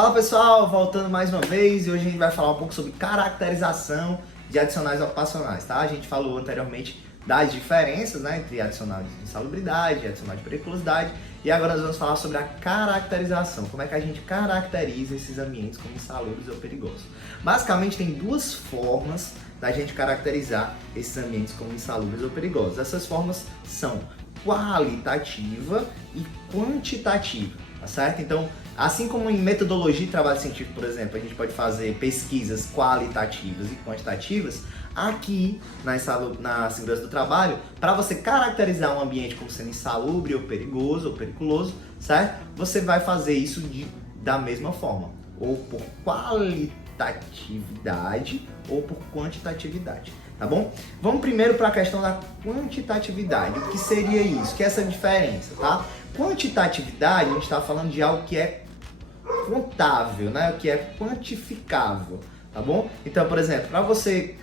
Fala pessoal, voltando mais uma vez e hoje a gente vai falar um pouco sobre caracterização de adicionais ocupacionais, tá? A gente falou anteriormente das diferenças, né, entre adicionais de insalubridade e adicionais de periculosidade e agora nós vamos falar sobre a caracterização, como é que a gente caracteriza esses ambientes como insalubres ou perigosos. Basicamente tem duas formas da gente caracterizar esses ambientes como insalubres ou perigosos. Essas formas são qualitativa e quantitativa, tá certo? Então, assim como em metodologia de trabalho científico, por exemplo, a gente pode fazer pesquisas qualitativas e quantitativas, aqui na segurança do trabalho, para você caracterizar um ambiente como sendo insalubre ou perigoso ou periculoso, certo? Você vai fazer isso da mesma forma, ou por qualitatividade ou por quantitatividade, tá bom? Vamos primeiro para a questão da quantitatividade. O que seria isso? Que é essa diferença, tá? Quantitatividade, a gente está falando de algo que é contável, né? O que é quantificável, tá bom? Então, por exemplo, para você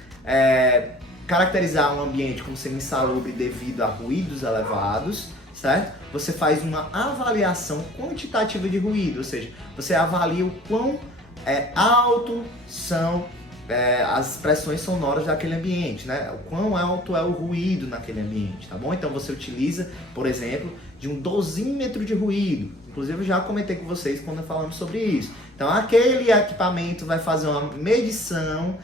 caracterizar um ambiente como sendo insalubre devido a ruídos elevados, certo? Você faz uma avaliação quantitativa de ruído, ou seja, você avalia o quão alto são as expressões sonoras daquele ambiente, né? O quão alto é o ruído naquele ambiente, tá bom? Então você utiliza, por exemplo, de um dosímetro de ruído. Inclusive eu já comentei com vocês quando falamos sobre isso. Então aquele equipamento vai fazer uma medição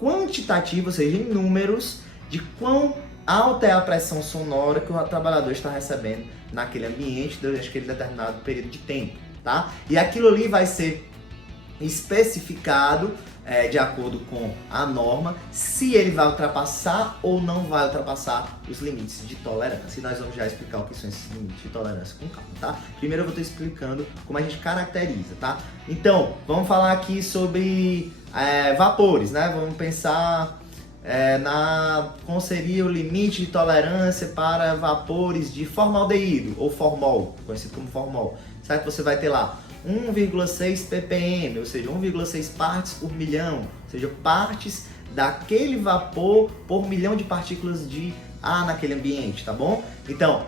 quantitativa, ou seja, em números, de quão alta é a pressão sonora que o trabalhador está recebendo naquele ambiente durante aquele determinado período de tempo, tá? E aquilo ali vai ser especificado de acordo com a norma, se ele vai ultrapassar ou não vai ultrapassar os limites de tolerância. E nós vamos já explicar o que são esses limites de tolerância com calma, tá? Primeiro eu vou estar explicando como a gente caracteriza, tá? Então, vamos falar aqui sobre vapores, né? Vamos pensar qual seria o limite de tolerância para vapores de formaldeído, ou formol, conhecido como formol, certo? Você vai ter lá 1,6 ppm, ou seja, 1,6 partes por milhão, ou seja, partes daquele vapor por milhão de partículas de ar naquele ambiente, tá bom? Então,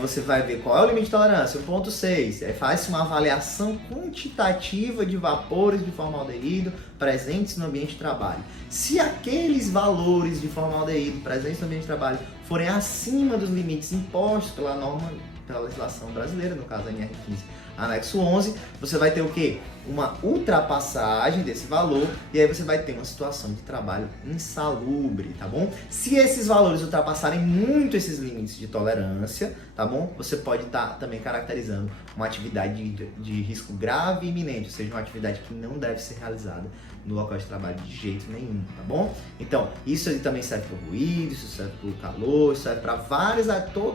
você vai ver qual é o limite de tolerância, 1,6, faz uma avaliação quantitativa de vapores de formaldeído presentes no ambiente de trabalho. Se aqueles valores de formaldeído presentes no ambiente de trabalho forem acima dos limites impostos pela norma, pela legislação brasileira, no caso a NR15, anexo 11, você vai ter o quê? Uma ultrapassagem desse valor e aí você vai ter uma situação de trabalho insalubre, tá bom? Se esses valores ultrapassarem muito esses limites de tolerância, tá bom? Você pode estar também caracterizando uma atividade de risco grave e iminente, ou seja, uma atividade que não deve ser realizada no local de trabalho de jeito nenhum, tá bom? Então, isso aí também serve para o ruído, isso serve para o calor, isso serve para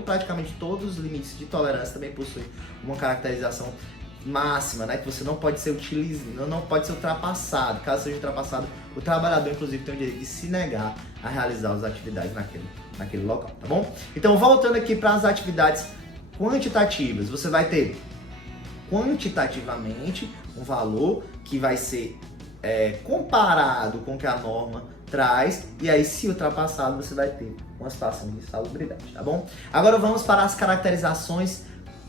praticamente todos os limites de tolerância também possuem uma caracterização máxima, né, que você não pode ser utilizado, não pode ser ultrapassado. Caso seja ultrapassado, o trabalhador inclusive tem o direito de se negar a realizar as atividades naquele local, tá bom? Então, voltando aqui para as atividades quantitativas, você vai ter quantitativamente um valor que vai ser comparado com o que a norma traz, e aí se ultrapassado você vai ter uma situação de insalubridade, tá bom? Agora vamos para as caracterizações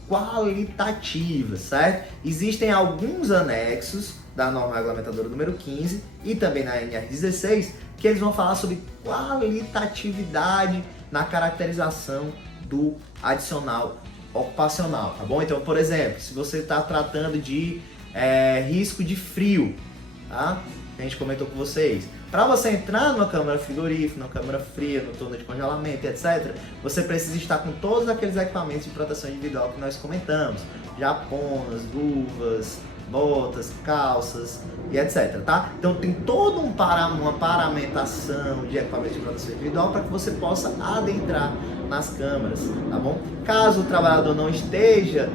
qualitativas, certo? Existem alguns anexos da norma regulamentadora número 15 e também na NR16 que eles vão falar sobre qualitatividade na caracterização do adicional ocupacional, tá bom? Então, por exemplo, se você está tratando de risco de frio, tá? A gente comentou com vocês. Para você entrar numa câmara frigorífica, numa câmara fria, no torno de congelamento, etc., você precisa estar com todos aqueles equipamentos de proteção individual que nós comentamos. Japonas, luvas, botas, calças e etc, tá? Então tem toda uma paramentação de equipamentos de proteção individual para que você possa adentrar nas câmaras, tá bom? Caso o trabalhador não esteja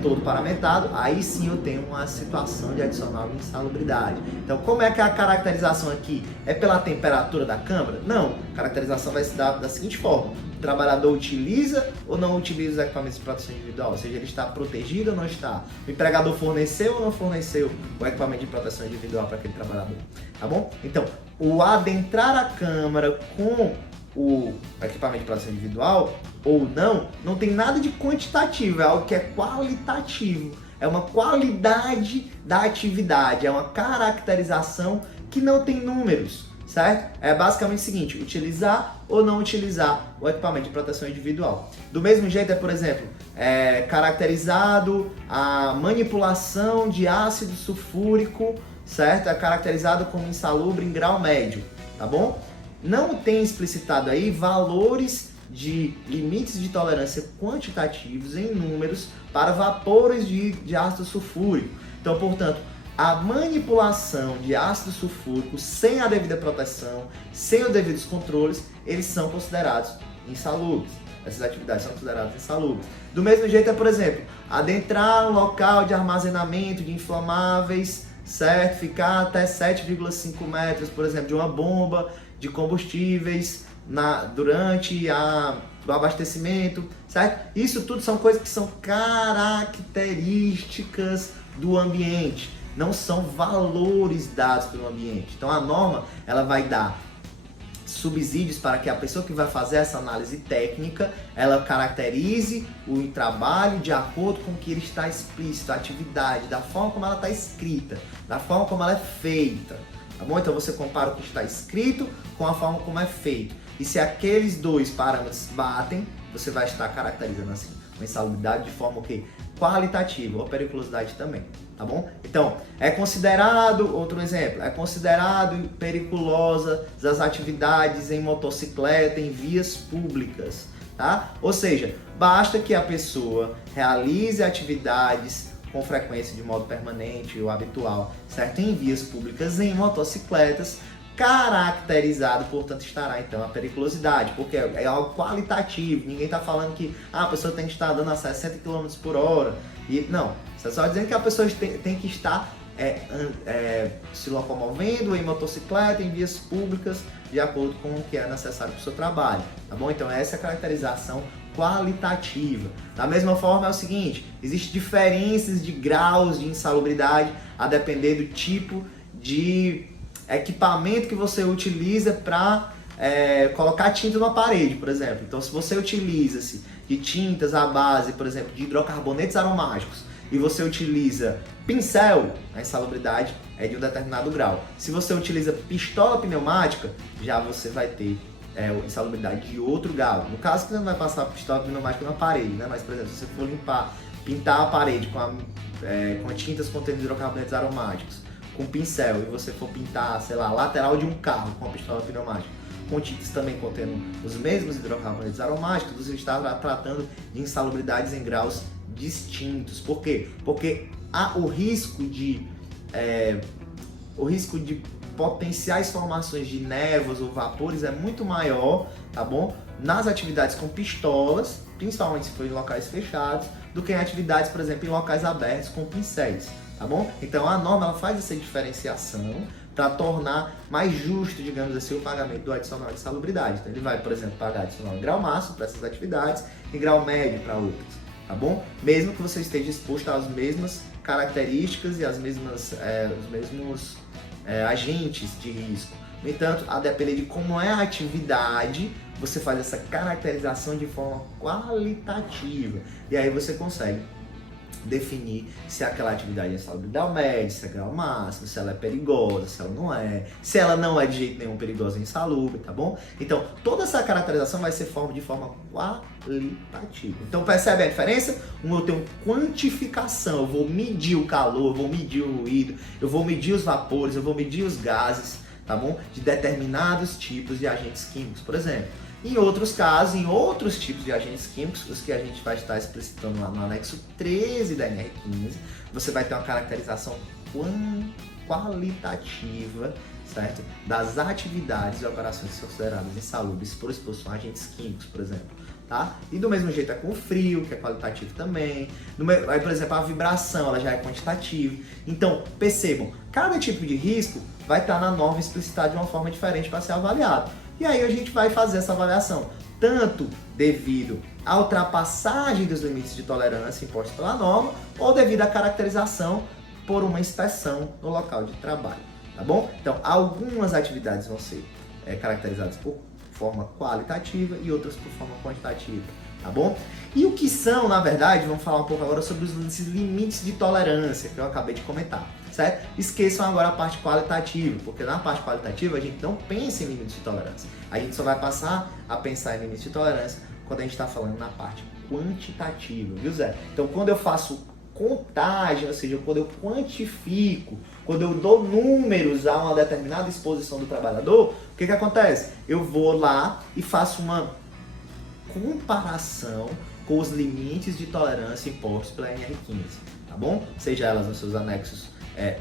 todo paramentado, aí sim eu tenho uma situação de adicional insalubridade. Então, como é que é a caracterização aqui? É pela temperatura da câmara? Não, a caracterização vai se dar da seguinte forma: o trabalhador utiliza ou não utiliza os equipamentos de proteção individual? Ou seja, ele está protegido ou não está? O empregador forneceu ou não forneceu o equipamento de proteção individual para aquele trabalhador? Tá bom? Então, o adentrar a câmara com o equipamento de proteção individual ou não tem nada de quantitativo, é algo que é qualitativo. é uma qualidade da atividade, é uma caracterização que não tem números, certo? É basicamente o seguinte, utilizar ou não utilizar o equipamento de proteção individual. Do mesmo jeito por exemplo, caracterizado a manipulação de ácido sulfúrico, certo? É caracterizado como insalubre em grau médio, tá bom? Não tem explicitado aí valores de limites de tolerância quantitativos em números para vapores de ácido sulfúrico. Então, portanto, a manipulação de ácido sulfúrico sem a devida proteção, sem os devidos controles, eles são considerados insalubres. Essas atividades são consideradas insalubres. Do mesmo jeito por exemplo, adentrar um local de armazenamento de inflamáveis, certo? Ficar até 7,5 metros, por exemplo, de uma bomba de combustíveis durante o abastecimento, certo? Isso tudo são coisas que são características do ambiente, não são valores dados pelo ambiente. Então a norma ela vai dar subsídios para que a pessoa que vai fazer essa análise técnica, ela caracterize o trabalho de acordo com o que ele está explícito, a atividade, da forma como ela está escrita, da forma como ela é feita. Tá bom? Então você compara o que está escrito com a forma como é feito. E se aqueles dois parâmetros batem, você vai estar caracterizando assim uma insalubridade de forma qualitativa, ou periculosidade também, tá bom? Então, é considerado, outro exemplo, é considerado periculosas as atividades em motocicleta em vias públicas, tá? Ou seja, basta que a pessoa realize atividades com frequência de modo permanente ou habitual, certo? Em vias públicas, em motocicletas, caracterizado, portanto, estará então a periculosidade, porque é algo qualitativo, ninguém está falando que a pessoa tem que estar andando a 60 km por hora, e não, você está só dizendo que a pessoa tem que estar se locomovendo em motocicleta, em vias públicas, de acordo com o que é necessário para o seu trabalho, tá bom? Então essa é a caracterização qualitativa. Da mesma forma é o seguinte, existem diferenças de graus de insalubridade a depender do tipo de equipamento que você utiliza para colocar tinta na parede, por exemplo. Então se você utiliza-se de tintas à base, por exemplo, de hidrocarbonetos aromáticos, e você utiliza pincel, a insalubridade é de um determinado grau. Se você utiliza pistola pneumática, já você vai ter insalubridade de outro grau. No caso, você não vai passar pistola pneumática na parede, né? Mas, por exemplo, se você for pintar a parede com tintas contendo hidrocarbonetos aromáticos, com pincel, e você for pintar, sei lá, a lateral de um carro com a pistola pneumática, com tintas também contendo os mesmos hidrocarbonetos aromáticos, você está tratando de insalubridades em graus distintos. Por quê? Porque há o risco de potenciais formações de névoas ou vapores é muito maior, tá bom? Nas atividades com pistolas, principalmente se for em locais fechados, do que em atividades, por exemplo, em locais abertos com pincéis, tá bom? Então a norma ela faz essa diferenciação para tornar mais justo, digamos assim, o pagamento do adicional de salubridade. Então ele vai, por exemplo, pagar adicional em grau máximo para essas atividades e grau médio para outras, tá bom? Mesmo que você esteja exposto às mesmas características e os mesmos agentes de risco. No entanto, a depender de como é a atividade, você faz essa caracterização de forma qualitativa. E aí você consegue definir se aquela atividade é saúde grau médio, se é grau máximo, se ela é perigosa, se ela não é, se ela não é de jeito nenhum perigosa e insalubre, tá bom? Então, toda essa caracterização vai ser de forma qualitativa. Então, percebe a diferença? Eu tenho quantificação, eu vou medir o calor, eu vou medir o ruído, eu vou medir os vapores, eu vou medir os gases, tá bom? De determinados tipos de agentes químicos, por exemplo. Em outros casos, em outros tipos de agentes químicos, os que a gente vai estar explicitando lá no anexo 13 da NR15, você vai ter uma caracterização qualitativa, certo? Das atividades e operações consideradas insalubres por exposição a agentes químicos, por exemplo. Tá? E do mesmo jeito é com o frio, que é qualitativo também. Aí, por exemplo, a vibração, ela já é quantitativa. Então, percebam, cada tipo de risco vai estar na norma explicitada de uma forma diferente para ser avaliado. E aí a gente vai fazer essa avaliação, tanto devido à ultrapassagem dos limites de tolerância impostos pela norma, ou devido à caracterização por uma inspeção no local de trabalho, tá bom? Então, algumas atividades vão ser caracterizadas por forma qualitativa e outras por forma quantitativa, tá bom? E o que são, na verdade, vamos falar um pouco agora sobre esses limites de tolerância que eu acabei de comentar, certo? Esqueçam agora a parte qualitativa, porque na parte qualitativa a gente não pensa em limites de tolerância. A gente só vai passar a pensar em limites de tolerância quando a gente está falando na parte quantitativa, viu, Zé? Então, quando eu faço contagem, ou seja, quando eu quantifico, quando eu dou números a uma determinada exposição do trabalhador, o que acontece? Eu vou lá e faço uma comparação com os limites de tolerância impostos pela NR15, tá bom? Seja elas nos seus anexos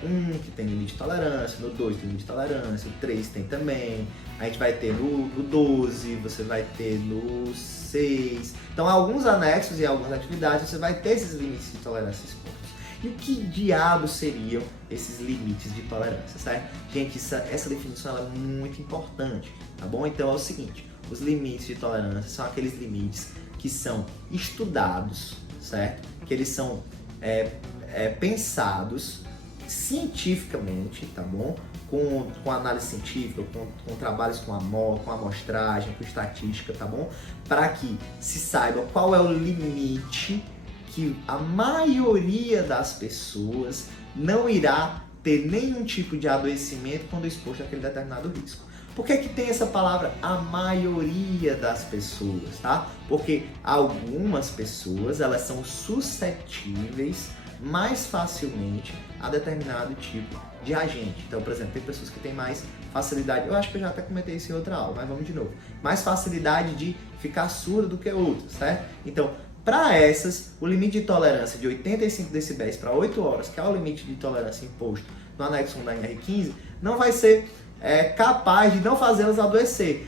1, que tem limite de tolerância, no 2 tem limite de tolerância, o 3 tem também, a gente vai ter no 12, você vai ter no 6. Então, alguns anexos e algumas atividades você vai ter esses limites de tolerância expostos. E o que diabos seriam esses limites de tolerância, certo? Gente, essa definição ela é muito importante, tá bom? Então é o seguinte, os limites de tolerância são aqueles limites que são estudados, certo? Que eles são pensados cientificamente, tá bom? Com análise científica, com trabalhos com amostragem, com estatística, tá bom? Para que se saiba qual é o limite que a maioria das pessoas não irá ter nenhum tipo de adoecimento quando exposto àquele determinado risco. Por que tem essa palavra a maioria das pessoas, tá? Porque algumas pessoas, elas são suscetíveis mais facilmente a determinado tipo de agente. Então, por exemplo, tem pessoas que têm mais facilidade, eu acho que eu já até comentei isso em outra aula, mas vamos de novo, mais facilidade de ficar surdo do que outras, certo? Então, para essas, o limite de tolerância de 85 decibéis para 8 horas, que é o limite de tolerância imposto no anexo 1 da NR15, não vai ser capaz de não fazê-las adoecer.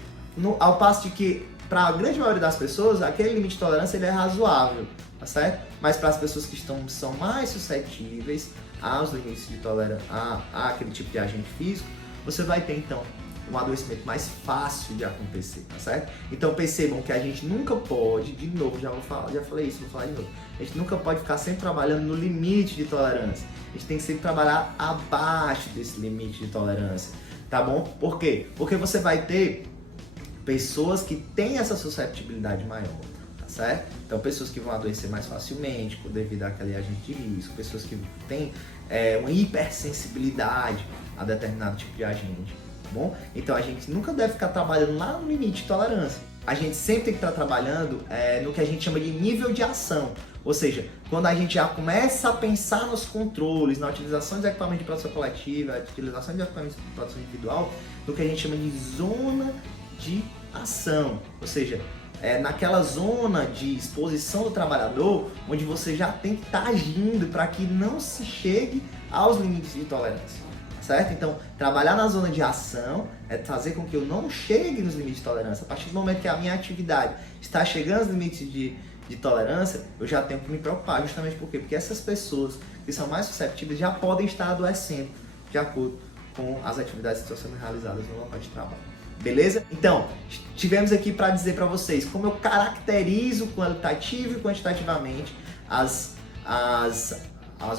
Ao passo de que, para a grande maioria das pessoas, aquele limite de tolerância ele é razoável, tá certo? Mas para as pessoas que são mais suscetíveis aos limites de tolerância, a aquele tipo de agente físico, você vai ter então um adoecimento mais fácil de acontecer, tá certo? Então percebam que a gente nunca pode, de novo, já falei isso, vou falar de novo, a gente nunca pode ficar sempre trabalhando no limite de tolerância, a gente tem que sempre trabalhar abaixo desse limite de tolerância, tá bom? Por quê? Porque você vai ter pessoas que têm essa susceptibilidade maior, tá certo? Então pessoas que vão adoecer mais facilmente devido àquele agente de risco, pessoas que têm uma hipersensibilidade a determinado tipo de agente. Bom? Então a gente nunca deve ficar trabalhando lá no limite de tolerância. A gente sempre tem que estar trabalhando no que a gente chama de nível de ação. Ou seja, quando a gente já começa a pensar nos controles, na utilização de equipamentos de produção coletiva, a utilização de equipamentos de produção individual, no que a gente chama de zona de ação. Ou seja, naquela zona de exposição do trabalhador, onde você já tem que estar agindo para que não se chegue aos limites de tolerância. Certo? Então, trabalhar na zona de ação é fazer com que eu não chegue nos limites de tolerância. A partir do momento que a minha atividade está chegando aos limites de tolerância, eu já tenho que me preocupar. Justamente por quê? Porque essas pessoas que são mais susceptíveis já podem estar adoecendo de acordo com as atividades que estão sendo realizadas no local de trabalho. Beleza? Então, tivemos aqui para dizer para vocês como eu caracterizo qualitativo e quantitativamente as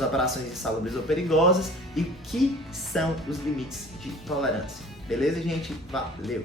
operações insalubres ou perigosas e o que são os limites de tolerância. Beleza, gente? Valeu!